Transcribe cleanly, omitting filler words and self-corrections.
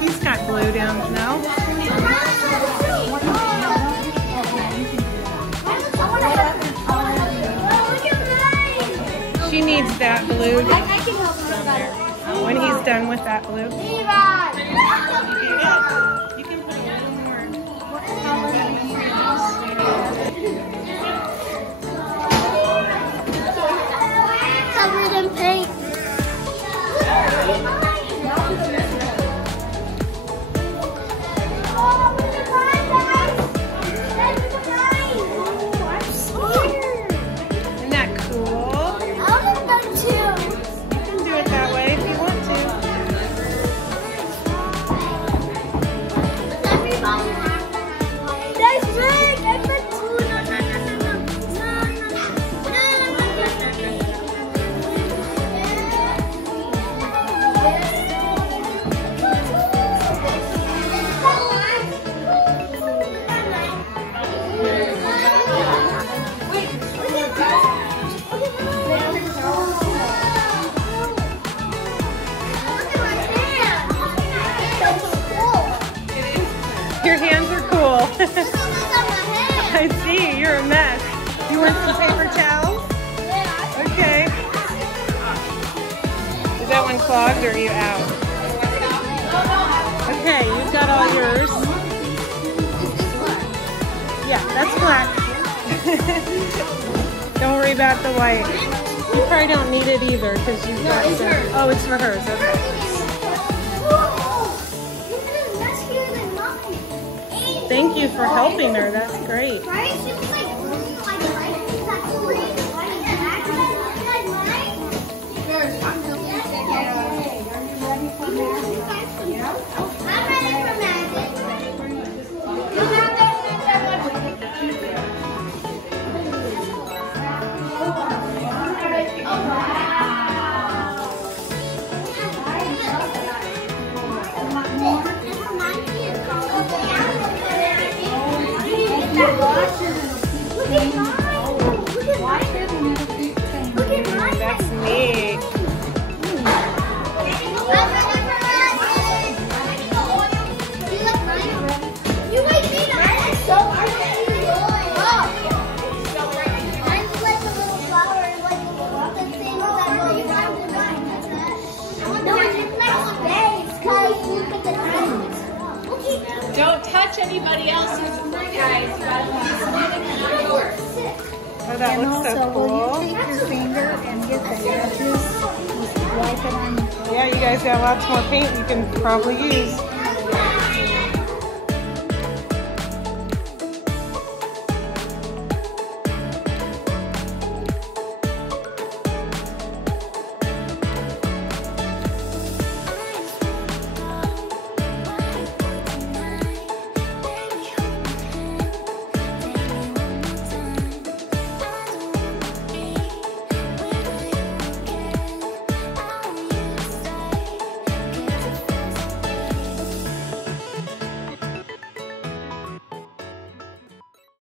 He's got glue down now. She needs that glue down there. When he's done with that glue. You can put a little more. Covered in paint. Isn't that cool? I want them too. You can do it that way if you want to. That's big. That's big. Your hands are cool. I see, you're a mess. You want some paper towels? Okay. Is that one clogged or are you out? Okay, you've got all yours. Yeah, that's black. Don't worry about the white. You probably don't need it either because you've got some. Oh, it's for hers, okay. Thank you for helping her. That's great. That's neat. Don't touch anybody else's guys. Oh, that looks so cool. Will you take your finger and get the edges, just wipe it on? Yeah, you guys got lots more paint you can probably use.